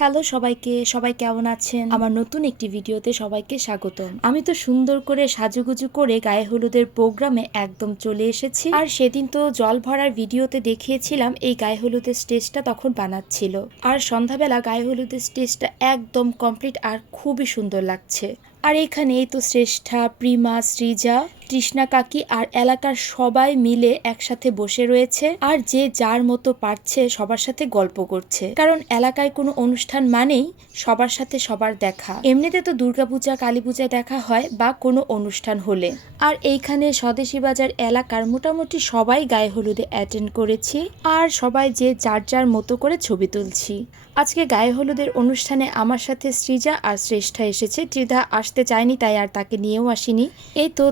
Hello সবাইকে, সবাই কেমন আছেন? আমার নতুন একটি ভিডিওতে সবাইকে স্বাগতম। আমি তো সুন্দর করে সাজুগুজু করে গায়ে হলুদের প্রোগ্রামে একদম চলে এসেছি। আর সেদিন তো জল ভরার ভিডিওতে দেখিয়েছিলাম, এই গায়ে হলুদের স্টেজটা তখন বানাচ্ছিল। আর সন্ধ্যাবেলা গায়ে হলুদের স্টেজটা একদম কমপ্লিট আর খুবই সুন্দর লাগছে। আর এখানে এই তো শ্রেষ্ঠা, প্রিমা, শ্রীজা তৃষ্ণা কাকি আর এলাকার সবাই মিলে একসাথে বসে রয়েছে আর যে যার মতো পারছে সবার সাথে গল্প করছে। কারণ এলাকায় কোনো অনুষ্ঠান মানেই সবার সাথে সবার দেখা। এমনিতে তো দুর্গাপূজা কালী পূজায় দেখা হয় বা কোনো অনুষ্ঠান হলে। আর এইখানে স্বদেশী বাজার এলাকার মোটামুটি সবাই গায়ে হলুদে অ্যাটেন্ড করেছি আর সবাই যে যার যার মতো করে ছবি তুলছি। আজকে গায়ে হলুদের অনুষ্ঠানে আমার সাথে সৃজা আর শ্রেষ্ঠা এসেছে। ত্রিধা আসতে চায়নি, তাই আর তাকে নিয়েও আসিনি। এই তো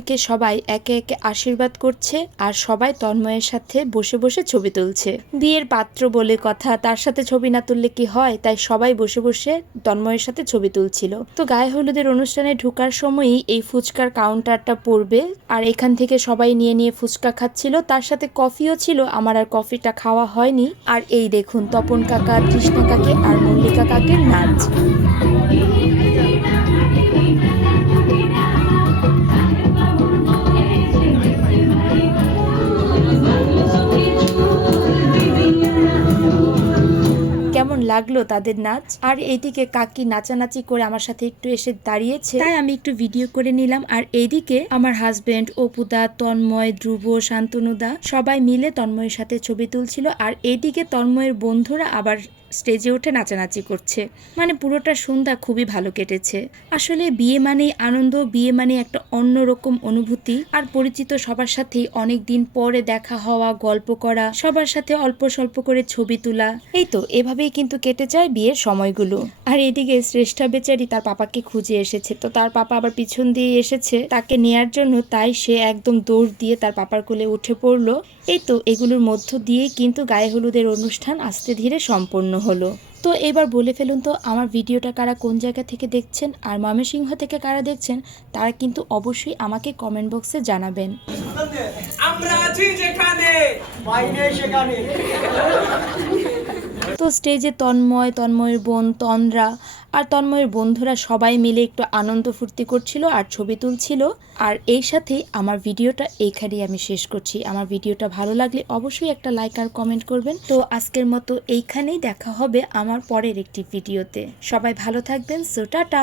তন্ময়কে সবাই একে একে আশীর্বাদ করছে আর সবাই তন্ময়ের সাথে বসে বসে ছবি তুলছে। বিয়ের পাত্র বলে কথা, তার সাথে ছবি না তুললে কি হয়? তাই সবাই বসে বসে তন্ময়ের সাথে ছবি তুলছিল। তো গায়ে হলুদের অনুষ্ঠানে ঢোকার সময়ই এই ফুচকার কাউন্টারটা পড়বে আর এখান থেকে সবাই নিয়ে নিয়ে ফুচকা খাচ্ছিল। তার সাথে কফিও ছিল, আমার আর কফিটা খাওয়া হয়নি। আর এই দেখুন, তপন কাকা, কৃষ্ণা কাকে আর মল্লিকা কাকের নাচ। কেমন লাগল তাদের নাচ? আর এইদিকে কাকি নাচানাচি করে আমার সাথে একটু এসে দাঁড়িয়েছে। তাই আমি একটু ভিডিও করে নিলাম। আর এইদিকে আমার হাজবেন্ড অপুদা, তন্ময়, ধ্রুব, শান্তনুদা সবাই মিলে তন্ময়ের সাথে ছবি তুলছিল। আর এইদিকে তন্ময়ের বন্ধুরা আবার স্টেজে উঠে নাচানাচি করছে। মানে পুরোটা সন্ধ্যা খুবই ভালো কেটেছে। আসলে বিয়ে মানেই আনন্দ, বিয়ে মানে একটা অন্যরকম অনুভূতি। আর পরিচিত সবার সাথেই অনেক দিন পরে দেখা হওয়া, গল্প করা, সবার সাথে অল্প স্বল্প করে ছবি তোলা। এই তো, এভাবেই কিন্তু কেটে যায় বিয়ের সময়গুলো। আর এদিকে শ্রেষ্ঠা বেচারি তার পাপাকে খুঁজে এসেছে। তো তার পাপা আবার পিছন দিয়ে এসেছে। তাকে নেয়ার জন্য তাই সে একদম দৌড় দিয়ে তার পাপার কোলে উঠে পড়ল। এই তো, এগুলোর মধ্য দিয়ে কিন্তু গায়ে হলুদের অনুষ্ঠান আস্তে ধীরে সম্পন্ন হলো। তো এবার বলে ফেলুন তো, আমার ভিডিওটা কারা কোন জায়গা থেকে দেখছেন আর ময়মনসিংহ থেকে কারা দেখছেন, তারা কিন্তু অবশ্যই আমাকে কমেন্ট বক্সে জানাবেন। আমরা আছি যেখানে, বাইরে সেখানে। তো স্টেজে তন্ময়, তন্ময়ের বোন তন্দ্রা আর তন্ময়ের বন্ধুরা সবাই মিলে একটু আনন্দ ফুর্তি করছিল আর ছবি তুলছিল। আর এই সাথেই আমার ভিডিওটা এইখানেই আমি শেষ করছি। আমার ভিডিওটা ভালো লাগলে অবশ্যই একটা লাইক আর কমেন্ট করবেন। তো আজকের মতো এইখানেই দেখা হবে আমার পরের একটি ভিডিওতে। সবাই ভালো থাকবেন। So tata